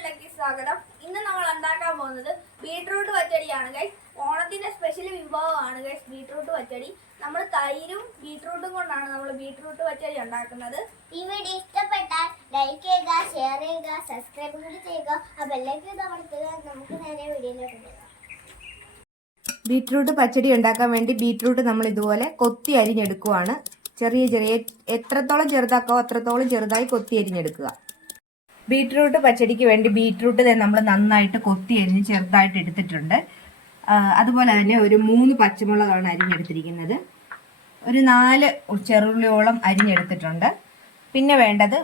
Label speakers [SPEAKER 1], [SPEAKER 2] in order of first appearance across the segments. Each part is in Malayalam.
[SPEAKER 1] വീഡിയോയിലേക്ക് സ്വാഗതം. ഇന്ന് നമ്മൾ ഉണ്ടാക്കാൻ പോകുന്നത് ബീട്രൂട്ട് പച്ചടിയാണ്. ഗൈസ് ഓണത്തിന്റെ സ്പെഷ്യൽ വിഭവമാണ്. Guys beetroot pachadi. നമ്മൾ തൈരും ബീട്രൂട്ടും കൊണ്ടാണ് നമ്മൾ ബീട്രൂട്ട് പച്ചടി ഉണ്ടാക്കുന്നത്.
[SPEAKER 2] ഈ വീഡിയോ ഇഷ്ടപ്പെട്ടാൽ ലൈക്ക് ചെയ്യുക ഷെയർ ചെയ്യുക സബ്സ്ക്രൈബ് കൂടി ചെയ്യുക ആ ബെല്ലൈക്കൻ അമർത്തുക നമുക്ക് നേരെ വീഡിയോയിലേക്ക് പോകാം.
[SPEAKER 3] ബീട്രൂട്ട് പച്ചടി ഉണ്ടാക്കാൻ വേണ്ടി ബീട്രൂട്ട് നമ്മൾ ഇതുപോലെ കൊത്തി അരിഞ്ഞെടുക്കുവാണ്. ചെറിയ ചെറിയ എത്രത്തോളം ചെറുതാക്കോ അത്രത്തോളം ചെറുതായി കൊത്തി അരിഞ്ഞെടുക്കുക. ബീട്രൂട്ട് പച്ചടിക്ക് വേണ്ടി ബീട്രൂട്ട് നമ്മൾ നന്നായിട്ട് കൊത്തി അരിഞ്ഞ് ചെറുതായിട്ട് എടുത്തിട്ടുണ്ട്. അതുപോലെ തന്നെ ഒരു മൂന്ന് പച്ചമുളകാണ് അരിഞ്ഞെടുത്തിരിക്കുന്നത്. ഒരു നാല് ചെറുള്ളിയോളം അരിഞ്ഞെടുത്തിട്ടുണ്ട്. പിന്നെ വേണ്ടത്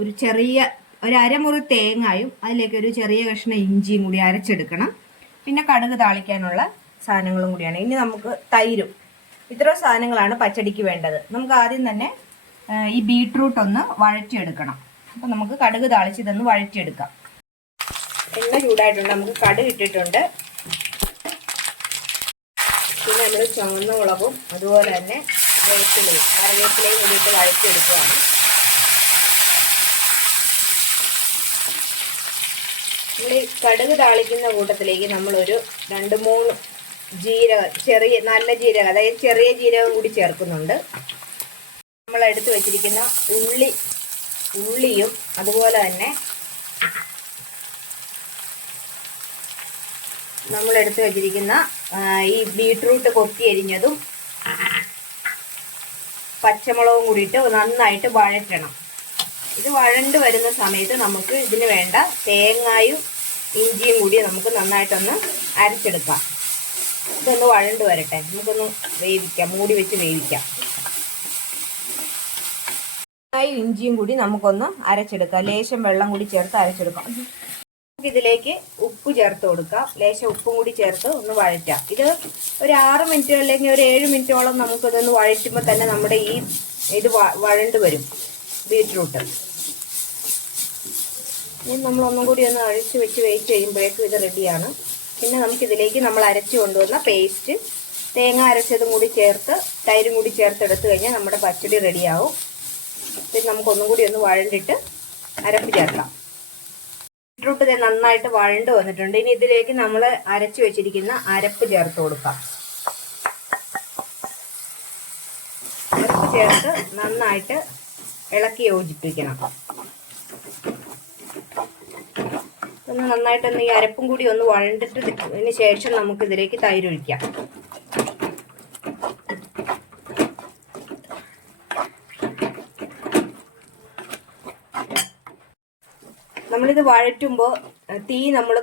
[SPEAKER 3] ഒരു ചെറിയ ഒരു അരമുറി തേങ്ങായും അതിലേക്ക് ഒരു ചെറിയ കഷ്ണം ഇഞ്ചിയും കൂടി അരച്ചെടുക്കണം. പിന്നെ കടുക് താളിക്കാനുള്ള സാധനങ്ങളും കൂടിയാണ്. ഇനി നമുക്ക് തൈരും. ഇത്ര സാധനങ്ങളാണ് പച്ചടിക്ക് വേണ്ടത്. നമുക്ക് ആദ്യം തന്നെ ഈ ബീട്രൂട്ട് ഒന്ന് വഴറ്റിയെടുക്കണം. അപ്പം നമുക്ക് കടുക് താളിച്ച് ഇതൊന്ന് വഴറ്റിയെടുക്കാം. എണ്ണ ചൂടായിട്ടുണ്ട്. നമുക്ക് കടുക് ഇട്ടിട്ടുണ്ട്. പിന്നെ നമ്മൾ ചുവന്ന മുളകും അതുപോലെ തന്നെ വേപ്പിലയും കറിവേപ്പിലയും കൂടിയിട്ട് വഴറ്റിയെടുക്കുകയാണ്. നമ്മൾ ഈ കടുക് താളിക്കുന്ന കൂട്ടത്തിലേക്ക് നമ്മളൊരു രണ്ട് മൂന്ന് ജീരകം ചെറിയ നല്ല ജീരകം അതായത് ചെറിയ ജീരകം കൂടി ചേർക്കുന്നുണ്ട്. നമ്മൾ എടുത്തു വെച്ചിരിക്കുന്ന ഉള്ളി ഉള്ളിയും അതുപോലെ തന്നെ നമ്മൾ എടുത്തു വെച്ചിരിക്കുന്ന ഈ ബീട്രൂട്ട് കൊത്തി അരിഞ്ഞതും പച്ചമുളകും കൂടിയിട്ട് നന്നായിട്ട് വഴറ്റണം. ഇത് വഴണ്ട് വരുന്ന സമയത്ത് നമുക്ക് ഇതിന് വേണ്ട തേങ്ങായും ഇഞ്ചിയും കൂടി നമുക്ക് നന്നായിട്ടൊന്ന് അരച്ചെടുക്കാം. ഇതൊന്ന് വഴണ്ട് വരട്ടെ. നമുക്കൊന്ന് വേവിക്കാം. മൂടി വെച്ച് വേവിക്കാം. തേങ്ങായും ഇഞ്ചിയും കൂടി നമുക്കൊന്ന് അരച്ചെടുക്കാം. ലേശം വെള്ളം കൂടി ചേർത്ത് അരച്ചെടുക്കാം. ഇതിലേക്ക് ഉപ്പ് ചേർത്ത് കൊടുക്കാം. ലേശം ഉപ്പും കൂടി ചേർത്ത് ഒന്ന് വഴറ്റാം. ഇത് ഒരു ആറ് മിനിറ്റ് അല്ലെങ്കിൽ ഒരു ഏഴ് മിനിറ്റോളം നമുക്കിതൊന്ന് വഴറ്റുമ്പോൾ തന്നെ നമ്മുടെ ഈ ഇത് വഴണ്ട് വരും. ബീറ്റ്റൂട്ട്. ഇനി നമ്മൾ ഒന്നും കൂടി ഒന്ന് അഴിച്ച് വെച്ച് വെയിറ്റ് ചെയ്യുമ്പോഴേക്കും ഇത് റെഡിയാണ്. പിന്നെ നമുക്കിതിലേക്ക് നമ്മൾ അരച്ചു കൊണ്ടുവന്ന പേസ്റ്റ് തേങ്ങ അരച്ചതും കൂടി ചേർത്ത് തൈരും കൂടി ചേർത്ത് എടുത്തു കഴിഞ്ഞാൽ നമ്മുടെ പച്ചടി റെഡിയാവും. പിന്നെ നമുക്കൊന്നും കൂടി ഒന്ന് വഴണ്ടിട്ട് അരപ്പ് ചേർക്കാം. ബീട്രൂട്ട് ഇത് നന്നായിട്ട് വഴണ്ട് വന്നിട്ടുണ്ട്. ഇനി ഇതിലേക്ക് നമ്മൾ അരച്ചു വെച്ചിരിക്കുന്ന അരപ്പ് ചേർത്ത് കൊടുക്കാം. അരപ്പ് ചേർത്ത് നന്നായിട്ട് ഇളക്കി യോജിപ്പിക്കണം. ഒന്ന് നന്നായിട്ടൊന്ന് ഈ അരപ്പും കൂടി ഒന്ന് വഴണ്ടിട്ട് ഇതിന് ശേഷം നമുക്ക് ഇതിലേക്ക് നമ്മളിത് വഴറ്റുമ്പോൾ തീ നമ്മൾ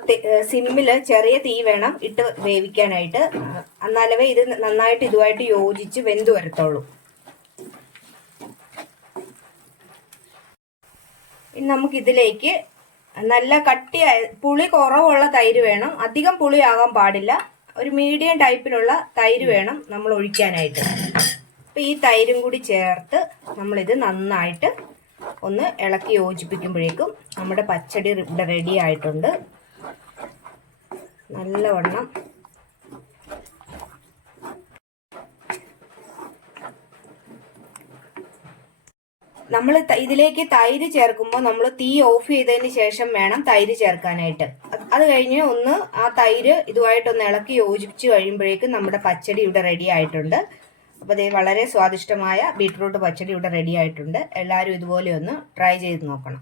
[SPEAKER 3] സിമ്മിൽ ചെറിയ തീ വേണം ഇട്ട് വേവിക്കാനായിട്ട്. എന്നാലേ ഇത് നന്നായിട്ട് ഇതുമായിട്ട് യോജിച്ച് വെന്ത് വരത്തുള്ളൂ. ഇനി നമുക്കിതിലേക്ക് നല്ല കട്ടിയായ പുളി കുറവുള്ള തൈര് വേണം. അധികം പുളി ആകാൻ പാടില്ല. ഒരു മീഡിയം ടൈപ്പിലുള്ള തൈര് വേണം നമ്മൾ ഒഴിക്കാനായിട്ട് അപ്പം ഈ തൈരും കൂടി ചേർത്ത് നമ്മളിത് നന്നായിട്ട് ഒന്ന് ഇളക്കി യോജിപ്പിക്കുമ്പോഴേക്കും നമ്മുടെ പച്ചടി ഇവിടെ റെഡി ആയിട്ടുണ്ട്. നല്ലവണ്ണം നമ്മൾ ഇതിലേക്ക് തൈര് ചേർക്കുമ്പോൾ നമ്മൾ തീ ഓഫ് ചെയ്തതിന് ശേഷം വേണം തൈര് ചേർക്കാനായിട്ട്. അത് കഴിഞ്ഞ് ഒന്ന് ആ തൈര് ഇതുമായിട്ടൊന്ന് ഇളക്കി യോജിപ്പിച്ച് കഴിയുമ്പോഴേക്കും നമ്മുടെ പച്ചടി ഇവിടെ റെഡി ആയിട്ടുണ്ട്. അപ്പോൾ ഇത് വളരെ സ്വാദിഷ്ടമായ ബീട്രൂട്ട് പച്ചടി ഇവിടെ റെഡി ആയിട്ടുണ്ട്. എല്ലാവരും ഇതുപോലെ ഒന്ന് ട്രൈ ചെയ്ത് നോക്കണം.